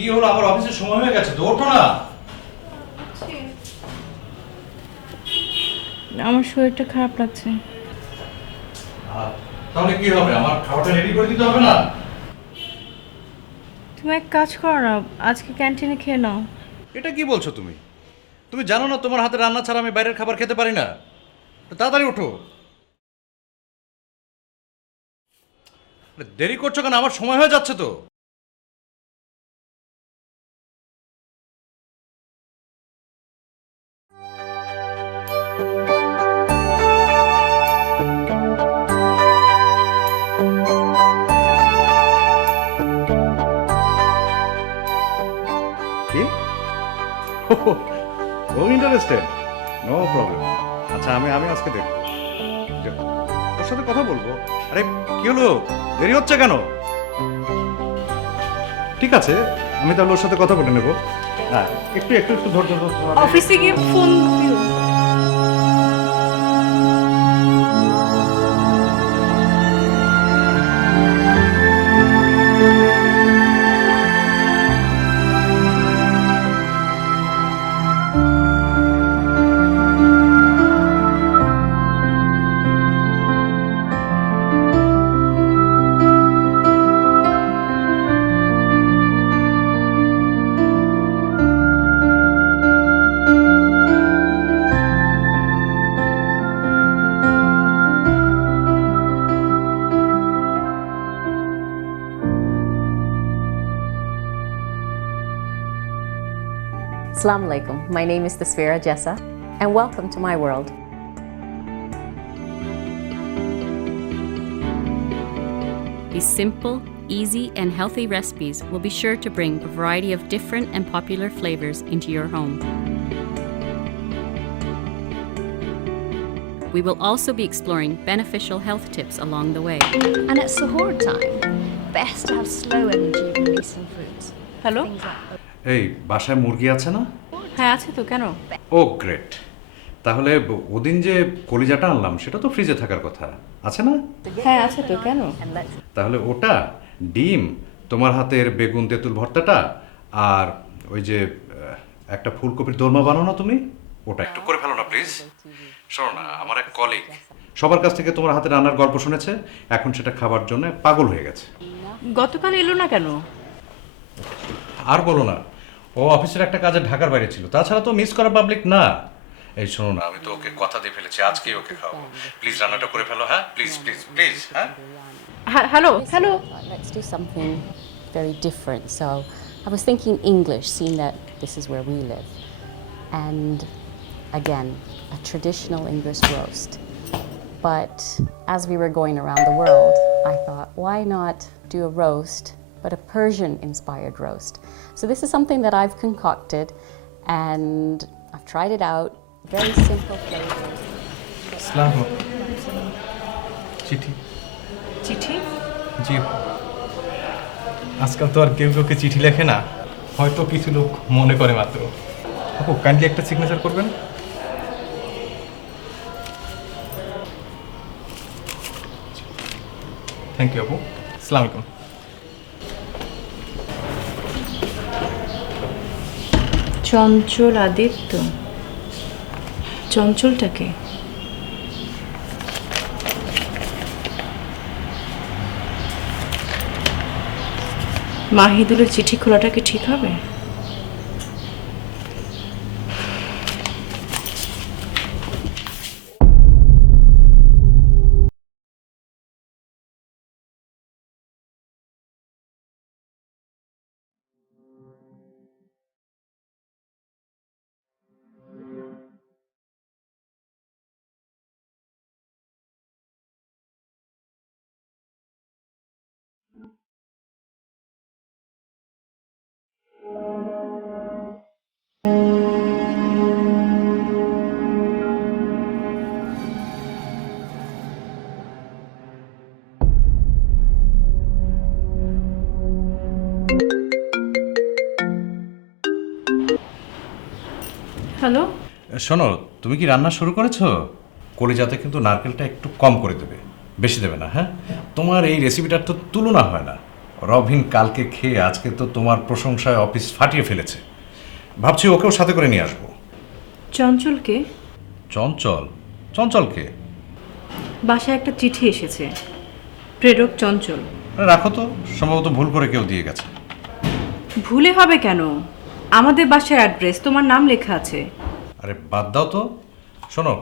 কি হলো? আমার অফিসের সময় হয়ে গেছে তো, ওঠো না। আমার শরীরটা খারাপ লাগছে। তাহলে কি হবে? আমার খাবারটা রেডি করে দিতে হবে না? তুমি এক কাজ করো না, আজকে ক্যান্টিনে খেয়ে নাও। এটা কি বলছো তুমি? তুমি জানো না তোমার হাতে রান্না ছাড়া আমি বাইরের খাবার খেতে পারি না? তো তাড়াতাড়ি ওঠো। দেরি করছো কেন? আমার সময় হয়ে যাচ্ছে তো। কি? ও ইন্টারেস্টেড? No problem. আচ্ছা, আমি আমি আজকে দেখব, তোর সাথে কথা বলবো। আরে কি হলো? দেরি হচ্ছে কেন? ঠিক আছে, আমি তাহলে ওর সাথে কথা বলে নেব। হ্যাঁ, একটু একটু একটু ধৈর্য ধরো। অফিসে গিয়ে ফোন দিও। Assalamu alaikum. My name is Tasvira Jessa, and welcome to my world. These simple, easy, and healthy recipes will be sure to bring a variety of different and popular flavors into your home. We will also be exploring beneficial health tips along the way. And at suhoor time, best to have slow energy releasing foods. Hello, Things like এই বাসায় মুরগি আছে না? হ্যাঁ আছে তো, কেন? ও great. তাহলে ওদিন যে কলিজাটা আনলাম সেটা তো ফ্রিজে থাকার কথা, আছে না? হ্যাঁ আছে তো, কেন? and let's তাহলে ওটা, ডিম, তোমার হাতের বেগুন তেঁতুল ভর্তাটা, আর ওই যে একটা ফুলকপির দোরমা বানাও না তুমি, ওটা একটু করে ফেলো না প্লিজ। শোনো না, আমার এক কলিগ সবার কাছ থেকে তোমার হাতে রান্নার গল্প শুনেছে, এখন সেটা খাবার জন্য পাগল হয়ে গেছে। গতকাল এলো না কেন? আর বলো না, ও অফিসের একটা কাজে ঢাকার বাইরে ছিল, তাছাড়া তো মিস করা পাবলিক না। এই শোনো না, আমি তো ওকে কথা দিয়ে ফেলেছি, আজকেই ওকে খাওয়াবো। প্লিজ রান্নাটা করে ফেলো, হ্যাঁ প্লিজ প্লিজ প্লিজ। হ্যাঁ hello hello, Let's do something very different. So I was thinking English, seeing that this is where we live. And again, a traditional English roast. But as we were going around the world, I thought, why not do a roast, but a Persian-inspired roast? So this is something that I've concocted, and I've tried it out. Very simple flavors. আসসালাম। চিঠি? চিঠি? জি, আজকাল তো আর কেউ কাউকে চিঠি লেখে না, হয়তো কিছু লোক মনে করে মাত্র। আপু কাইন্ডলি একটা সিগনেচার করবেন। থ্যাংক ইউ আপু। আসসালামু আলাইকুম। চঞ্চল আদিত্য? চঞ্চলটাকে? মাহিদুলের চিঠি খোলাটা কি ঠিক হবে? হ্যালো, শোনো, তুমি কি রান্না শুরু করেছো? কলিজাতে কিন্তু নারকেলটা একটু কম করে দেবে, বেশি দেবে না, হ্যাঁ? তোমার এই রেসিপিটার তো তুলনা হয় না, রবিন কালকে খেয়ে আজকে তো তোমার প্রশংসায় অফিস ফাটিয়ে ফেলেছে। ভাবছি ওকেও সাথে করে নিয়ে আসবো। চঞ্চলকে চঞ্চল? চঞ্চলকে? বাসায় একটা চিঠি এসেছে, প্রেরক চঞ্চল। রাখো তো, সম্ভবত ভুল করে কেউ দিয়ে গেছে। ভুলে হবে কেন? আমাদের বাসার অ্যাড্রেস, তোমার নাম লেখা আছে। আরে বাদ দাও তো। শোনো,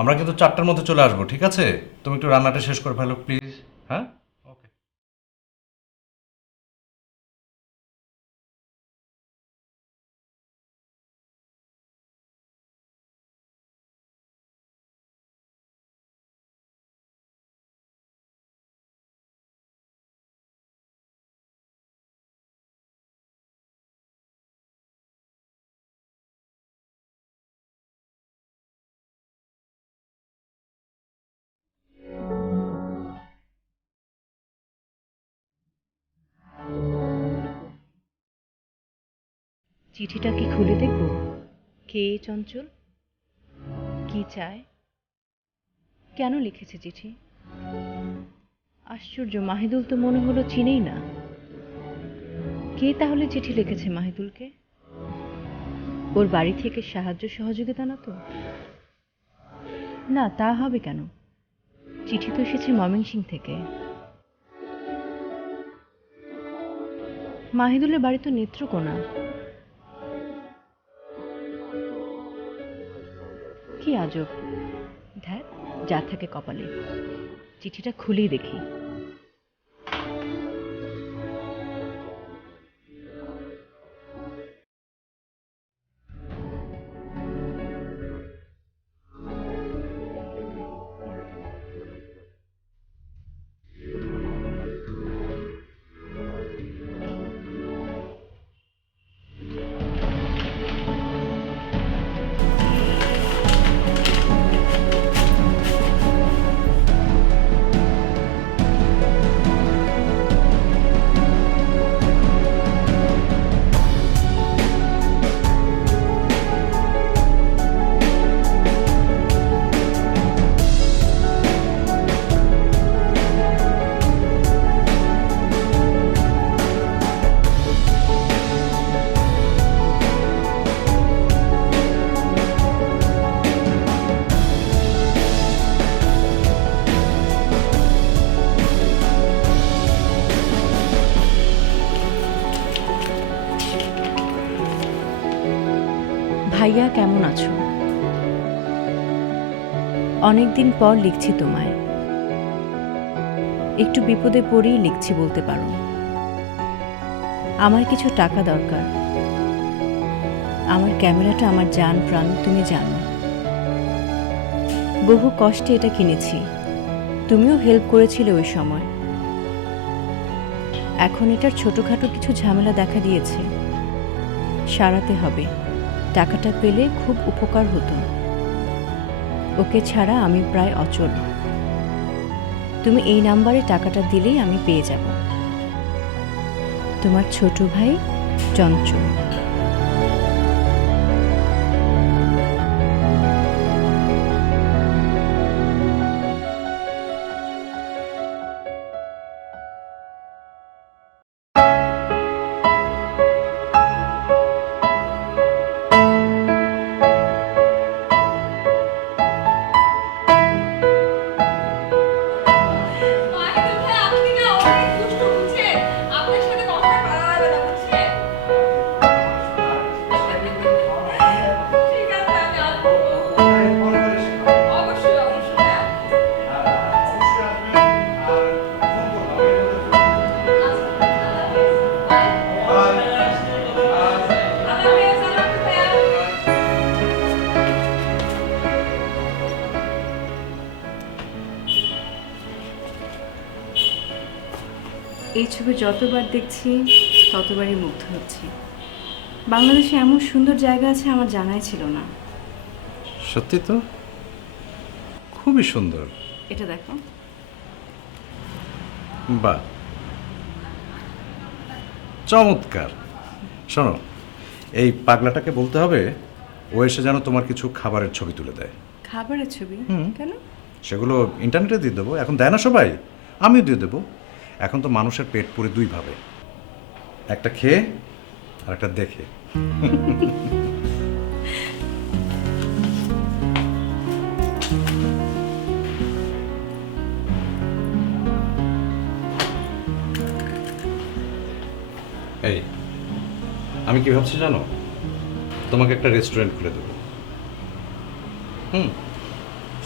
আমরা কিন্তু 4টার মধ্যে চলে আসবো, ঠিক আছে? তুমি একটু রান্নাটা শেষ করে ফেলো প্লিজ। হ্যাঁ, ওকে। চিঠিটা কি খুলে দেখব? কে চঞ্চল? কি চায়? কেন লিখেছে চিঠি? আশ্চর্য, মাহিদুল তো মনে হলো চিনেই না। কে তাহলে চিঠি লিখেছে মাহিদুলকে? ওর বাড়ি থেকে সাহায্য সহযোগিতা না তো? না, তা হবে কেন? চিঠি তো এসেছে ময়মনসিংহ থেকে। মাহিদুলের বাড়ি তো নেত্রকোনা। কি আজব! ধ্যাত, যা থাকে কপালে। চিঠিটা খুলেই দেখি। ভাইয়া, কেমন আছো? অনেকদিন পর লিখছি তোমায়। একটু বিপদে পড়েই লিখছি বলতে পারো। আমার কিছু টাকা দরকার। আমার ক্যামেরাটা আমার জান প্রাণ, তুমি জানো। বহু কষ্টে এটা কিনেছি, তুমিও হেল্প করেছিলে ওই সময়। এখন এটার ছোটখাটো কিছু ঝামেলা দেখা দিয়েছে, সারাতে হবে। টাকাটা পেলে খুব উপকার হতো। ওকে ছাড়া আমি প্রায় অচল। তুমি এই নাম্বারে টাকাটা দিলেই আমি পেয়ে যাব। তোমার ছোট ভাই চঞ্চল। এই ছবি যতবার দেখছি ততবারই মুগ্ধ হচ্ছি। বাংলাদেশে এমন সুন্দর জায়গা আছে আমার জানাই ছিল না। সত্যি তো, খুবই সুন্দর। এটা দেখো। বাহ, চমৎকার। শোনো, এই পাগলাটাকে বলতে হবে ও এসে যেন তোমার কিছু খাবারের ছবি তুলে দেয়। খাবারের ছবি? কেন? সেগুলো ইন্টারনেটে দিয়ে দেবো। এখন দেয় না সবাই, আমিও দিয়ে দেবো। এখন তো মানুষের পেট পুরে দুই ভাবে, একটা খেয়ে আর একটা দেখে। এই আমি কি ভাবছি জানো, তোমাকে একটা রেস্টুরেন্ট খুলে দেবো।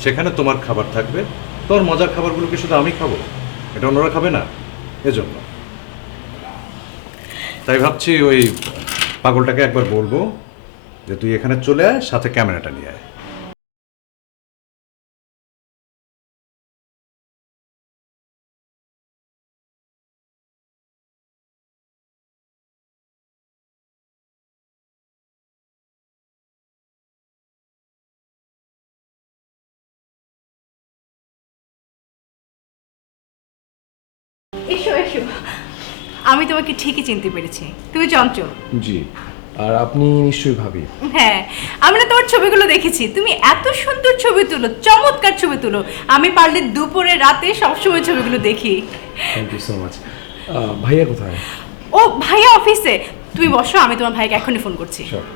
সেখানে তোমার খাবার থাকবে, তোর মজার খাবারগুলো কি শুধু আমি খাবো, এটা অন্যরা খাবে না, এজন্য। তাই ভাবছি ওই পাগলটাকে একবার বলবো যে তুই এখানে চলে আয়, সাথে ক্যামেরাটা নিয়ে আয়। এসো এসো, আমি তোমাকে ঠিকই চিনতে পেরেছি, তুমি চঞ্চল। জি, আর আপনি নিশ্চয়ই ভাবি। হ্যাঁ, আমি না তোমার ছবিগুলো দেখেছি, তুমি এত সুন্দর ছবি তুলো, চমৎকার ছবি তুলো। আমি পারলে দুপুরে রাতে সবসময় ছবিগুলো দেখি। Thank you so much. ভাইয়া কোথায়? ও ভাইয়া অফিসে, তুমি বসো, আমি তোমার ভাইকে এখনই ফোন করছি। Sure.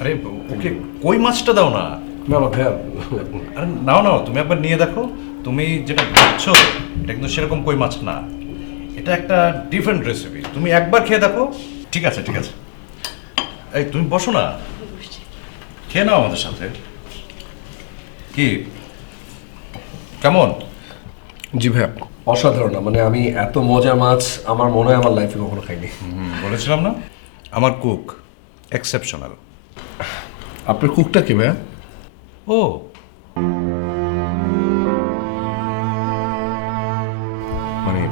আরে ওকে কই মাছটা দাও না। না না ভাইয়া, আরে নাও নাও, তুমি একবার নিয়ে দেখো। তুমি যেটা ভাবছো এটা কিন্তু সেরকম কই মাছ না, এটা একটা ডিফারেন্ট রেসিপি। তুমি একবার খেয়ে দেখো। ঠিক আছে ঠিক আছে, এই তুমি বসো না, খেয়ে নাও আমাদের সাথে। কি কেমন? জি ভাইয়া, অসাধারণ। মানে আমি এত মজার মাছ আমার মনে হয় আমার লাইফে কখনো খাইনি। বলেছিলাম না, আমার কুক এক্সেপশনাল। আপনার কুকটা কি ভাইয়া? ও মানে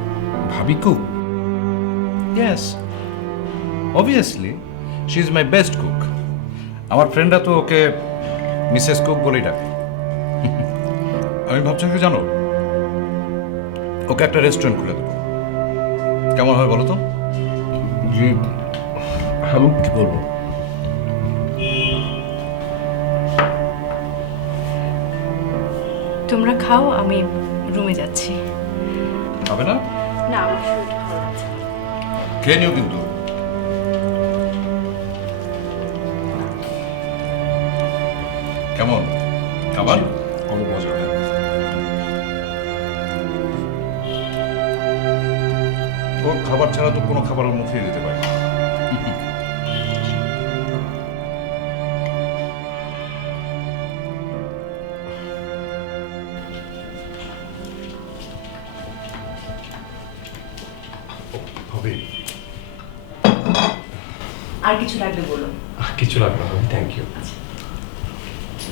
ভাবি cook? Yes, obviously she is my best cook. আমার ফ্রেন্ডরা তো ওকে মিসেস কুক বলেই ডাকে। আমি ভাবছি কি জানো, ওকে একটা রেস্টুরেন্ট খুলে দেবো, কেমন হবে বলো তো? জি, আমি কি বলবো? তোমরা খাও, আমি রুমে যাচ্ছি। হবে না? না, আমার শরীরটা ভালো আছে। খেয়ে নিও কিন্তু। কেমন খাবার? অনেক মজা ভাইয়া। ওর খাবার ছাড়া তো কোনো খাবার ওর মুখে দিতে পারে না। ভাবি, আর কিছু লাগবে বলো। কিছু লাগবে না ভাবি, থ্যাংক ইউ।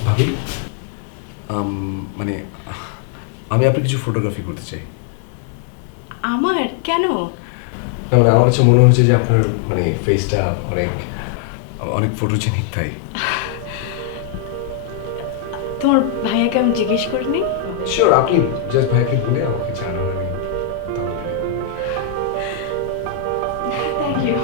ভাবি, মানে আমি আপনার কিছু ফটোগ্রাফি করতে চাই। আমার কেন? না মানে আমার কাছে মনে হচ্ছে যে আপনার মানে ফেসটা অনেক অনেক ফটোজেনিক, তাই। তোমার ভাইয়াকে আমি জিজ্ঞেস করিনি। শিওর, আপনি জাস্ট ভাইকে বলে আমাকে জানাবেন, আমি তাহলে থ্যাংক ইউ।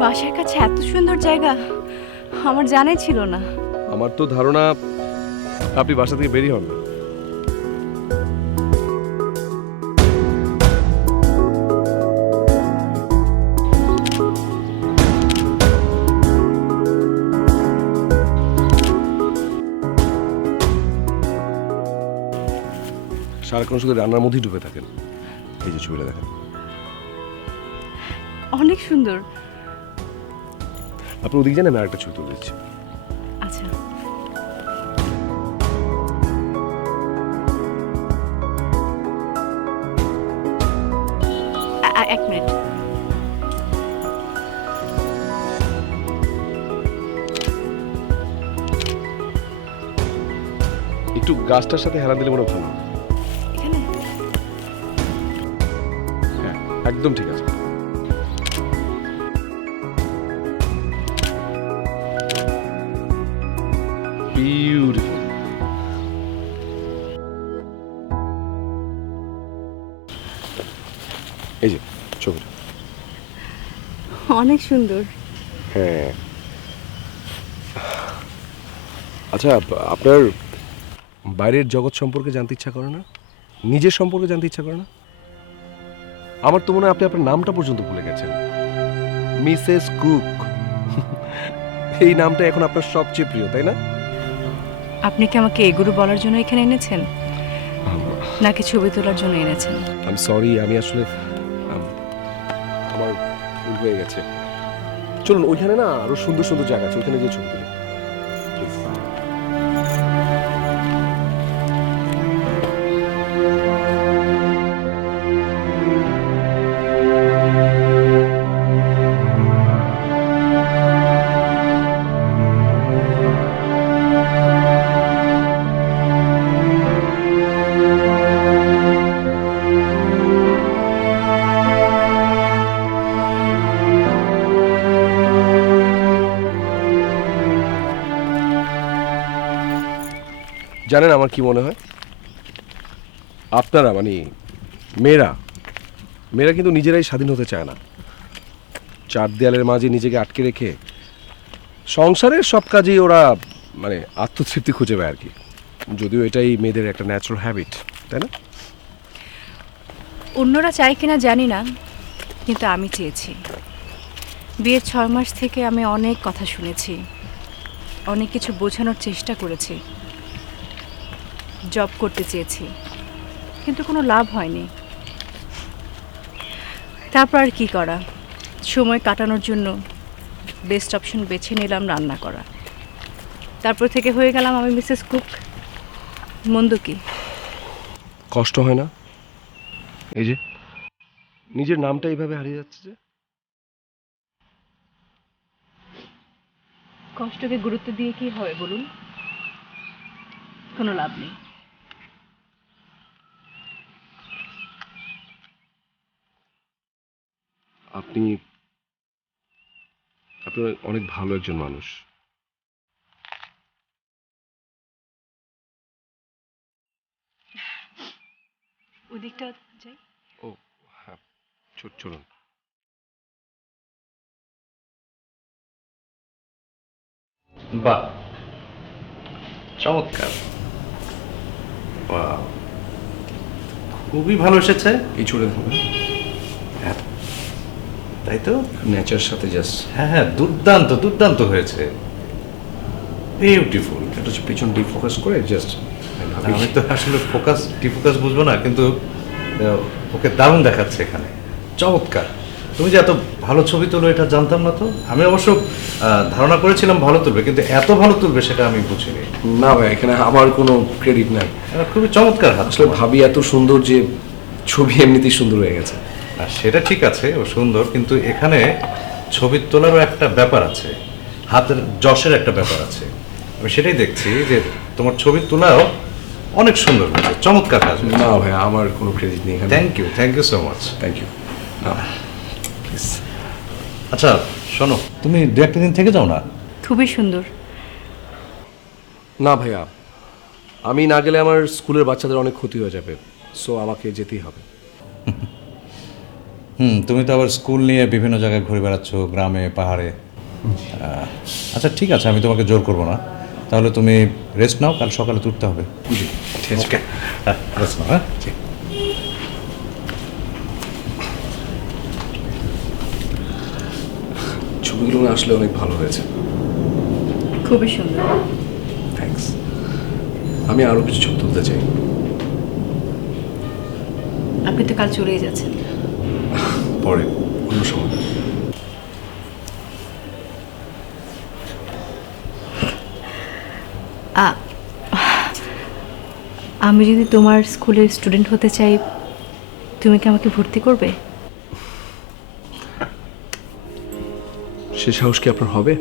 বাসার কাছে এত সুন্দর জায়গা আমার জানাই ছিল না। আমার তো ধারণা আপনি বাসা থেকে বেরিয়ে হন না। সারাক্ষণ শুধু রান্নার মধ্যেই ডুবে থাকেন। এই যে ছবিটা দেখেন, অনেক সুন্দর। আপনি ওদিকে জানেন, আমি আরেকটা ছবি তুলে দিচ্ছি। আচ্ছা, এক মিনিট। একটু গাছটার সাথে হেলা দিলে মনে হয় ভালো। এখানে হ্যাঁ, একদম ঠিক আছে। বিউটিফুল। এই যে ছবিটা। অনেক সুন্দর। হ্যাঁ, আচ্ছা, আপনার বাইরের জগৎ সম্পর্কে জানতে ইচ্ছা করে না? নিজের সম্পর্কে জানতে ইচ্ছা করে না? আমার তো মনে হয় আপনি আপনার নামটা পর্যন্ত ভুলে গেছেন, মিসেস কুক। এই নামটা এখন আপনার সবচেয়ে প্রিয়, তাই না? আপনি কি আমাকে এগুলো বলার জন্য এখানে এনেছেন, নাকি ছবি তোলার জন্য এনেছেন? আমি সরি, আমি আসলে আমার ভুল হয়ে গেছে। চলুন, ওইখানে না আরো সুন্দর সুন্দর জায়গা আছে, ওইখানে গিয়ে ছবি তুলি প্লিজ। জানেন আমার কি মনে হয়, আপনারা মানে মেয়েরা মেয়েরা কিন্তু নিজেরাই স্বাধীন হতে চায় না। চার দেয়ালের মাঝে নিজেকে আটকে রেখে সংসারের সব কাজেই ওরা মানে আত্মতৃপ্তি খুঁজে পায় আর কি। যদিও এটাই মেয়েদের একটা ন্যাচারাল হ্যাবিট, তাই না? অন্যরা চায় কিনা জানি না, কিন্তু আমি চেয়েছি। বিয়ের 6 মাস থেকে আমি অনেক কথা শুনেছি, অনেক কিছু বোঝানোর চেষ্টা করেছি, জব করতে চেয়েছি, কিন্তু কোনো লাভ হয়নি। তারপর আর কি করা, সময় কাটানোর জন্য বেস্ট অপশন বেছে নিলাম রান্না করা। তারপর থেকে হয়ে গেলাম আমি মিসেস কুক। মন্দ কি? কষ্ট হয় না এই যে নিজের নামটা এইভাবে হারিয়ে যাচ্ছে যে? কষ্টকে গুরুত্ব দিয়ে কি হবে বলুন? কোনো লাভ নেই। আপনি আপনি অনেক ভালো একজন মানুষ। ওদিকটা যাই। ও হ্যাঁ, চলুন। বাহ, চমৎকার। বাহ, খুবই ভালো এসেছে। এই ছুড়ে দেখুন, হ্যাঁ, তাই তো। নেচার সাথে জাস্ট হ্যাঁ হ্যাঁ, দুর্দান্ত দুর্দান্ত হয়েছে, বিউটিফুল। এটা হচ্ছে পিছন ডিফোকাস করে জাস্ট আমি তো আসলে ফোকাস ডিফোকাস বুঝবো না, কিন্তু ওকে দারুণ দেখাচ্ছে এখানে, চমৎকার। তুমি যে এত ভালো ছবি তোলো এটা জানতাম না তো। আমি অবশ্য ধারণা করেছিলাম ভালো তুলবে, কিন্তু এত ভালো তুলবে সেটা আমি বুঝিনি। না ভাই, এখানে আমার কোনো ক্রেডিট নাই। খুবই চমৎকার হাত। আসলে ভাবি এত সুন্দর যে ছবি এমনিতেই সুন্দর হয়ে গেছে। আর সেটা ঠিক আছে, ও সুন্দর, কিন্তু এখানে ছবি তোলারও একটা ব্যাপার আছে, হাতের যশের একটা ব্যাপার আছে। আমি সেটাই দেখছি যে তোমার ছবি তোলাও অনেক সুন্দর হয়েছে, চমৎকার কাজ। না ভাই, আমার কোনো ক্রেডিট নেই এখানে। Thank you so much. Thank you. আচ্ছা শোনো, তুমি দু একটা দিন থেকে যাও না। খুবই সুন্দর। না ভাইয়া, আমি না গেলে আমার স্কুলের বাচ্চাদের অনেক ক্ষতি হয়ে যাবে, সো আমাকে যেতেই হবে। তুমি তো আবার স্কুল নিয়ে বিভিন্ন জায়গায় ঘুরে বেড়াচ্ছ, গ্রামে পাহাড়ে। আচ্ছা ঠিক আছে, আমি তোমাকে জোর করবো না। তাহলে তুমি রেস্ট নাও, কাল সকালে তুলতে হবে। জি ঠিক আছে। রেস্ট নাও। হ্যাঁ, ছবিগুলো না আসলে অনেক ভালো হয়েছে। খুবই সুন্দর। থ্যাঙ্কস। আমি আরও কিছু ছবি তুলতে চাই। আপনি তো কাল চলেই যাচ্ছেন। পরে অন্য সময়। আ- আমি যদি তোমার স্কুলের স্টুডেন্ট হতে চাই, তুমি কি আমাকে ভর্তি করবে? সে সাহস কি আপনার হবে?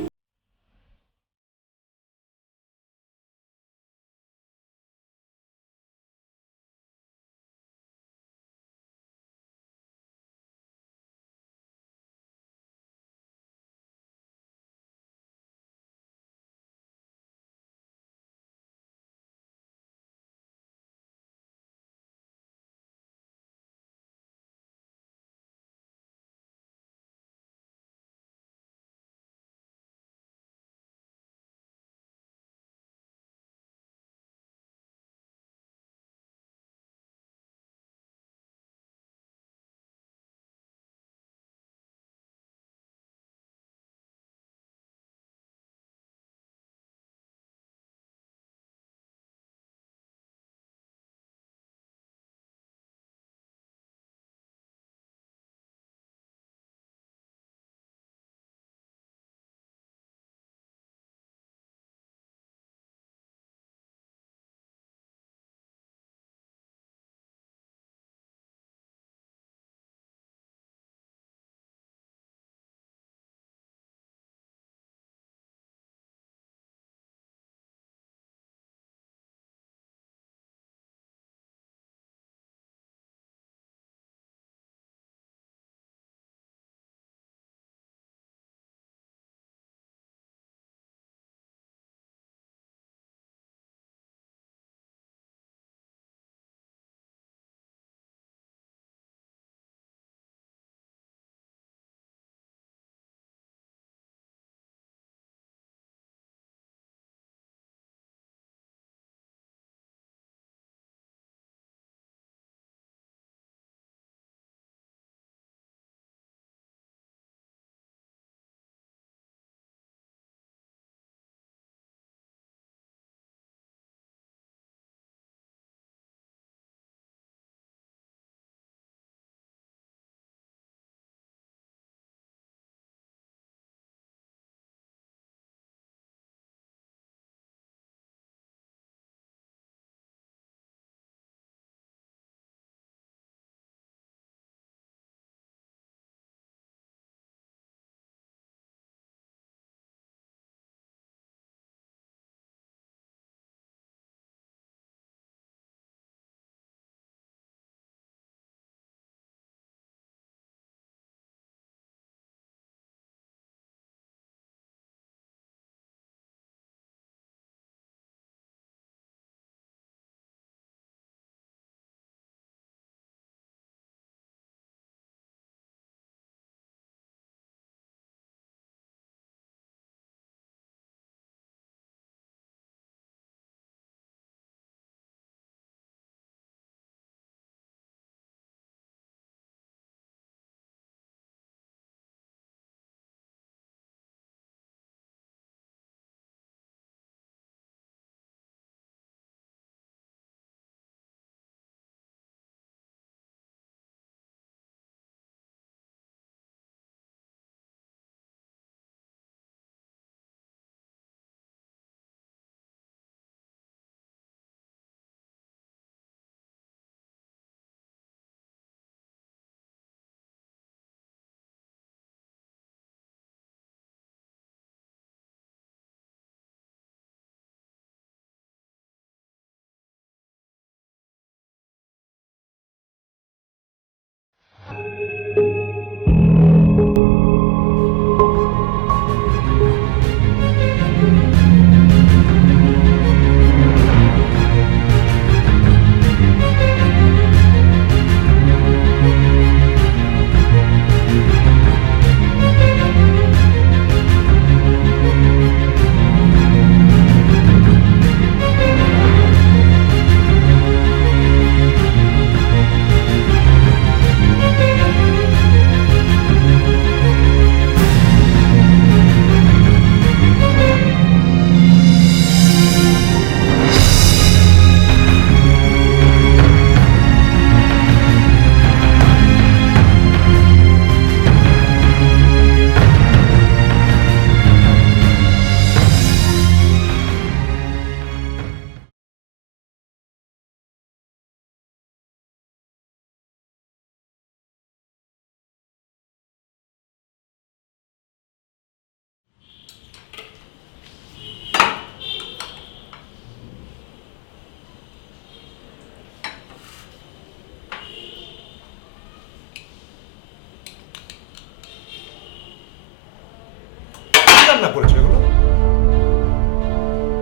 রান্না করেছো এগুলো?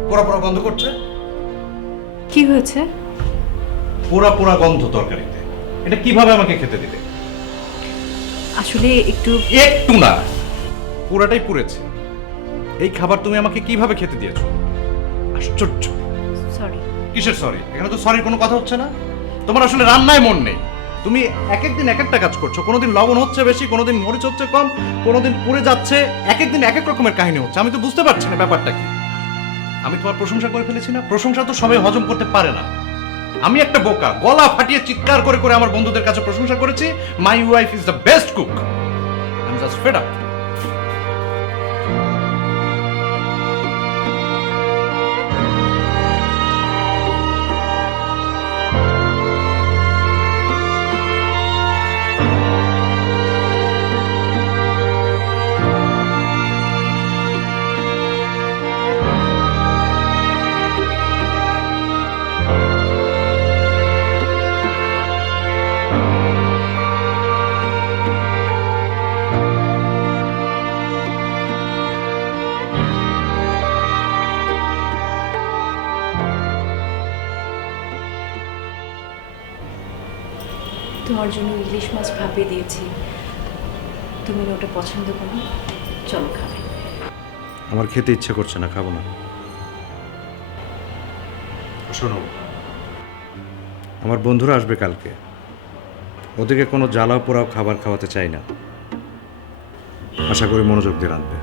পোড়া পোড়া গন্ধ করছে। কি হয়েছে? পোড়া পোড়া গন্ধ তরকারিতে। এটা কিভাবে আমাকে খেতে দিলে? আসলে একটু একটু না, পুরাটাই পুড়েছে। এই খাবার তুমি আমাকে কিভাবে খেতে দিয়েছো? আশ্চর্য। সরি। কিসের সরি? এখানে তো সরির কোনো কথা হচ্ছে না। তোমার আসলে রান্নায় মন নেই। তুমি এক এক দিন এক একটা কাজ করছো। কোনোদিন লবণ হচ্ছে বেশি, কোনোদিন মরিচ হচ্ছে কম, কোনোদিন পুড়ে যাচ্ছে। এক এক দিন এক এক রকমের কাহিনী হচ্ছে। আমি তো বুঝতে পারছি না ব্যাপারটা কি। আমি তোমার প্রশংসা করে ফেলেছি না? প্রশংসা তো সবাই হজম করতে পারে না। আমি একটা বোকা, গলা ফাটিয়ে চিৎকার করে করে আমার বন্ধুদের কাছে প্রশংসা করেছি, my wife is the best cook. I am just fed up. তোমার জন্য ইলিশ মাছ ভাপিয়ে দিয়েছি, তুমি না ওটা পছন্দ করো, চলো খাবে। আমার খেতে ইচ্ছে করছে না, খাবো না। শোনো, আমার বন্ধুরা আসবে কালকে, ওদেরকে কোনো জ্বালাও পোড়াও খাবার খাওয়াতে চাই না। আশা করি মনোযোগ দিয়ে রাঁধবে।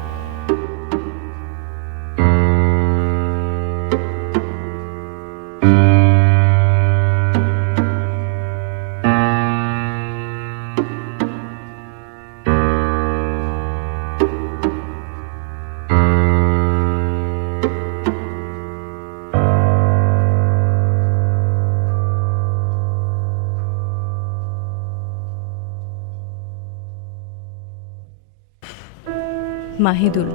মাহিদুল,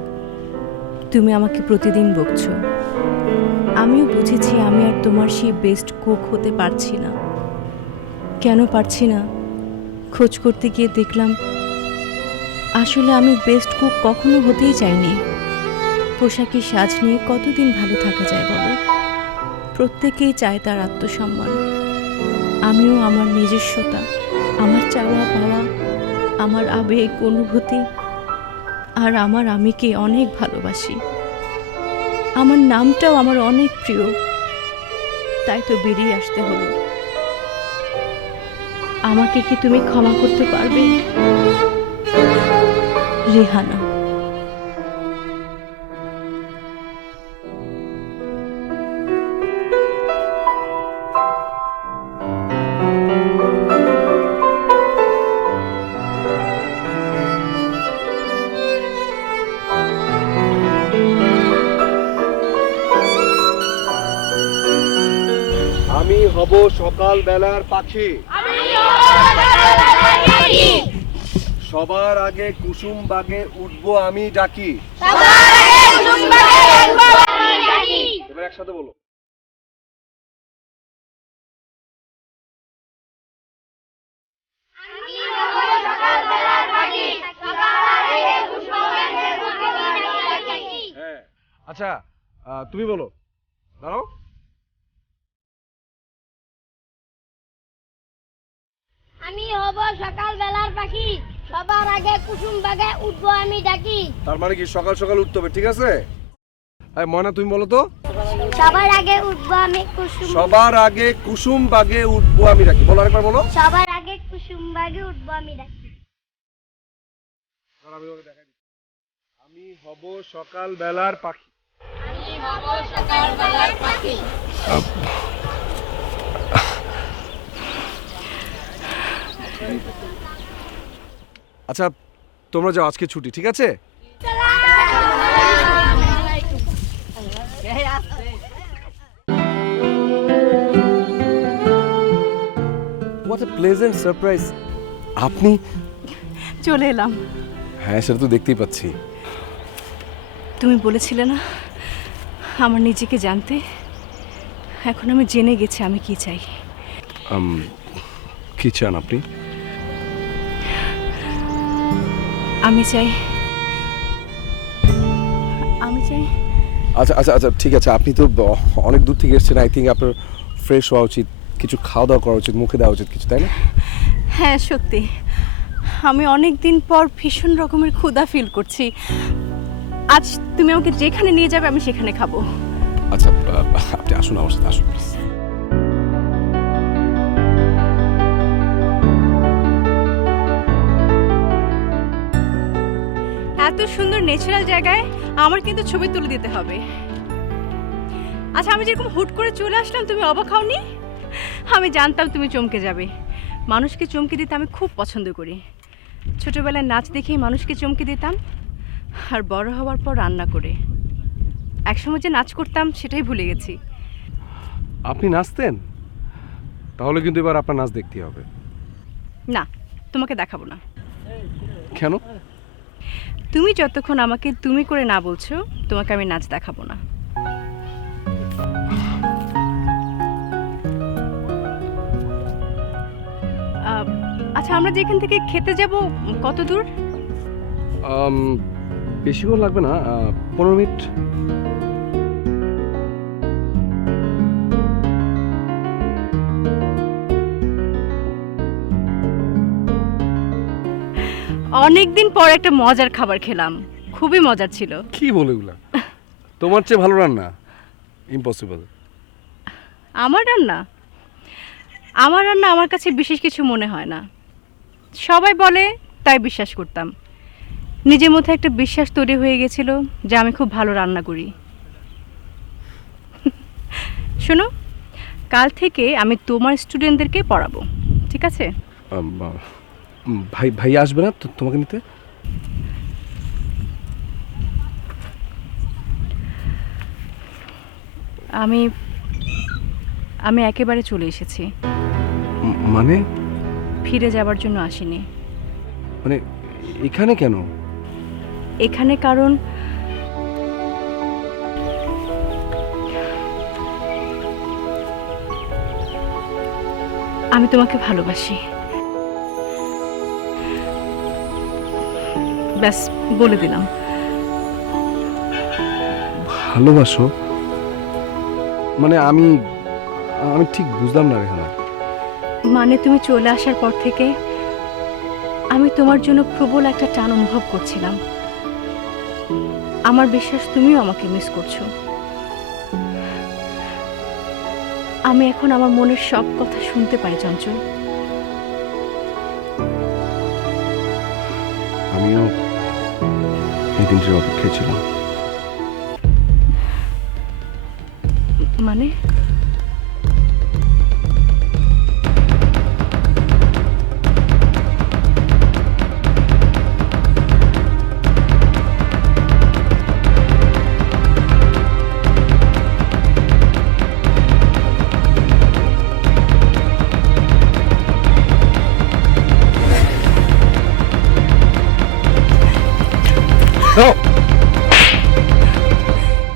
তুমি আমাকে প্রতিদিন বকছো। আমিও বুঝেছি আমি আর তোমার সেই বেস্ট কুক হতে পারছি না। কেন পারছি না? খোঁজ করতে গিয়ে দেখলাম আসলে আমি বেস্ট কুক কখনো হতেই চাইনি। পোশাকি সাজ নিয়ে কতদিন ভালো থাকা যায় বলো? প্রত্যেকেই চায় তার আত্মসম্মান। আমিও আমার নিজস্বতা, আমার চাওয়া পাওয়া, আমার আবেগ অনুভূতি আর আমার আমিকে অনেক ভালোবাসি। আমার নামটাও আমার অনেক প্রিয়, তাই তো বেরিয়ে আসতে হলো। আমাকে কি তুমি ক্ষমা করতে পারবে রেহানা? আমি হব সকাল বেলার পাখি, সবার আগে কুসুম বাগে উঠবো আমি ডাকি। এবার একসাথে বলো। হ্যাঁ, আচ্ছা, তুমি বলো। দাঁড়াও। আমি হব সকাল বেলার পাখি, সবার আগে কুসুম বাগে উঠবো আমি ডাকি। তার মানে কি সকাল সকাল উঠতে হবে, ঠিক আছে? ময়না তুমি বলো তো। সবার আগে উঠবো আমি কুসুম, সবার আগে কুসুম বাগে উঠবো আমি ডাকি। বলো আরেকবার বলো। সবার আগে কুসুম বাগে উঠবো আমি ডাকি। আমি ওকে দেখাই দিচ্ছি। আমি হব সকাল বেলার পাখি। আমি হব সকাল বেলার পাখি। আচ্ছা, তোমরা যাও, আজকে ছুটি, ঠিক আছে? What a pleasant surprise. আপনি? চলে এলাম। হ্যাঁ, সেটা তো দেখতেই পাচ্ছি। তুমি বলেছিলে না আমার নিজেকে জানতে, এখন আমি জেনে গেছি আমি কি চাই। কি চান আপনি? আমি চাই যাই। আচ্ছা আচ্ছা আচ্ছা ঠিক আছে, আপনি তো অনেক দূর থেকে এসেছেন, আই থিঙ্ক আপনার ফ্রেশ হওয়া উচিত, কিছু খাওয়া দাওয়া করা উচিত, মুখে দেওয়া উচিত কিছু, তাই না? হ্যাঁ সত্যি, আমি অনেক দিন পর ভীষণ রকমের ক্ষুধা ফিল করছি। আজ তুমি আমাকে যেখানে নিয়ে যাবে আমি সেখানে খাবো। আচ্ছা আপনি আসুন আমার সাথে, আসুন প্লিজ। এত সুন্দর ন্যাচারাল জায়গায় আমার কিন্তু ছবি তুলে দিতে হবে। আচ্ছা আমি যেরকম হুট করে চলে আসলাম, তুমি অবাক হওনি? আমি জানতাম তুমি চমকে যাবে। মানুষকে চমকে দিতে আমি খুব পছন্দ করি। ছোটবেলায় নাচ দেখেই মানুষকে চমকে দিতাম, আর বড় হওয়ার পর রান্না করে। একসময় যে নাচ করতাম সেটাই ভুলে গেছি। আপনি নাচতেন? তাহলে কিন্তু এবার আপনার নাচ দেখতেই হবে। না, তোমাকে দেখাবো না। কেন? তুমি যতক্ষণ আমাকে তুমি করে না বলছো, তোমাকে আমি নাচ দেখাবো না। আচ্ছা আমরা যেখান থেকে খেতে যাব কত দূর? বেশিক্ষণ লাগবে না, 15 মিনিট। অনেকদিন পর একটা মজার খাবার খেলাম, খুবই মজার ছিল। কি বলে এগুলা? তোমার চেয়ে ভালো রান্না? ইম্পসিবল। আমার রান্না? আমার রান্না আমার কাছে বিশেষ কিছু মনে হয় না। সবাই বলে তাই বিশ্বাস করতাম। নিজের মধ্যে একটা বিশ্বাস তৈরি হয়ে গেছিল যে আমি খুব ভালো রান্না করি। শোনো, কাল থেকে আমি তোমার স্টুডেন্টদেরকে পড়াবো, ঠিক আছে? ভাই আসবে না তোমাকে নিতে? আমি আমি একেবারে চলে এসেছি। মানে? ফিরে যাবার জন্য আসিনি। মানে এখানে কেন? এখানে কারণ আমি তোমাকে ভালোবাসি। ব্যাস বলে দিলাম। ভালোবাসো? মানে আমি ঠিক বুঝলাম না রেহানা। মানে তুমি চলে আসার পর থেকে আমি তোমার জন্য প্রবল একটা টান অনুভব করছিলাম। আমার বিশ্বাস তুমিও আমাকে মিস করছো। আমি এখন আমার মনের সব কথা শুনতে পাই চঞ্চল। আমিও এই দিনটির অপেক্ষায় ছিলাম। মানে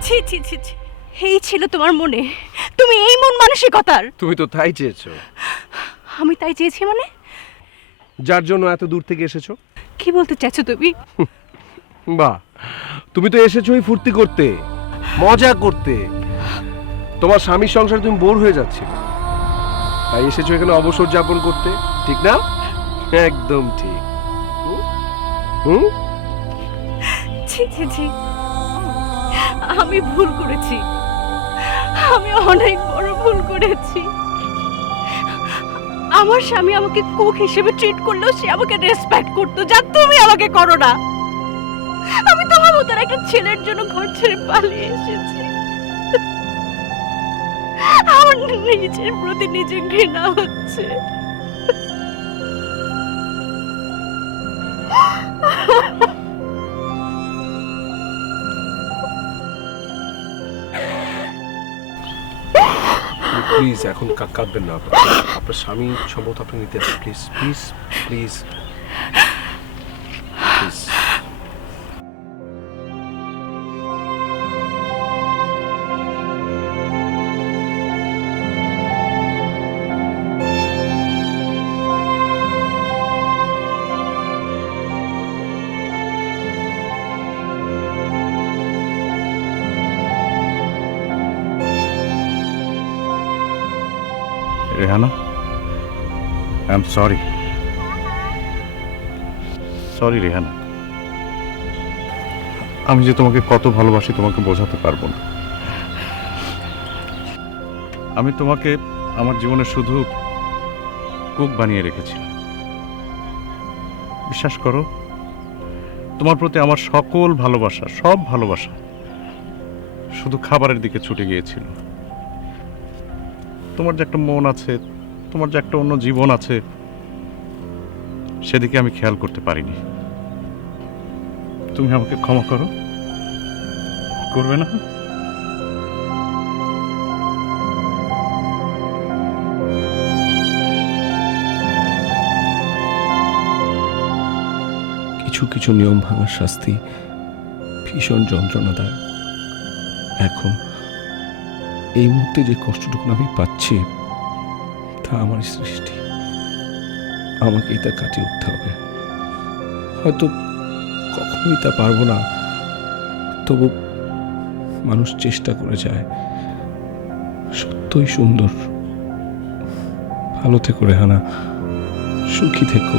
ছি ছি ছি ছি, এই ছিল তোমার মনে? তুমি এই মন মানসিকতার? তুমি তো তাই চেয়েছো। আমি তাই চেয়েছি মানে? যার জন্য এত দূর থেকে এসেছো। কি বলতে চাইছো তুমি? বাহ, তুমি তো এসেছো এই ফুর্তি করতে, মজা করতে। তোমার স্বামীর সংসারে তুমি বোর হয়ে যাচ্ছিলে, তাই এসেছো এখানে অবসর যাপন করতে, ঠিক না? একদম ঠিক। হুম? ছি ছি ছি, আমি ভুল করেছি। আমি অনেক বড় ভুল করেছি। আমার স্বামী আমাকে কুক হিসেবে ট্রিট করলেও সে আমাকে রেসপেক্ট করতো, যা তুমি আমাকে করো না। আমি তোমার মতো একটা ছেলের জন্য ঘর ছেড়ে পালিয়ে এসেছি। আমার নিজের প্রতি নিজে ঘৃণা হচ্ছে। প্লিজ এখন কাঁদবেন না। আপনার স্বামী সম্ভবত আপনি নিতে আসেন, please please please please. Rehana, I am sorry. Sorry Rehana, আমি যে তোমাকে কত ভালোবাসি তোমাকে বোঝাতে পারবো না। আমি তোমাকে আমার জীবনে শুধু কুক বানিয়ে রেখেছি। বিশ্বাস করো, তোমার প্রতি আমার সকল ভালোবাসা, সব ভালোবাসা শুধু খাবারের দিকে ছুটে গিয়েছিল। তোমার যে একটা মন আছে, তোমার যে একটা অন্য জীবন আছে, সেদিকে আমি খেয়াল করতে পারিনি। তুমি আমাকে ক্ষমা করো, করবে না? কিছু কিছু নিয়ম ভাঙার শাস্তি ভীষণ যন্ত্রণাদায়ক। এখন এই মুহূর্তে যে কষ্টটুকু আমি পাচ্ছি তা আমার সৃষ্টি, আমাকেই তা কাটিয়ে উঠতে হবে। হয়তো কখনোই তা পারবো না, তবু মানুষ চেষ্টা করে যায়। সত্যই সুন্দর। ভালো থেকো রেহানা, সুখী থেকো।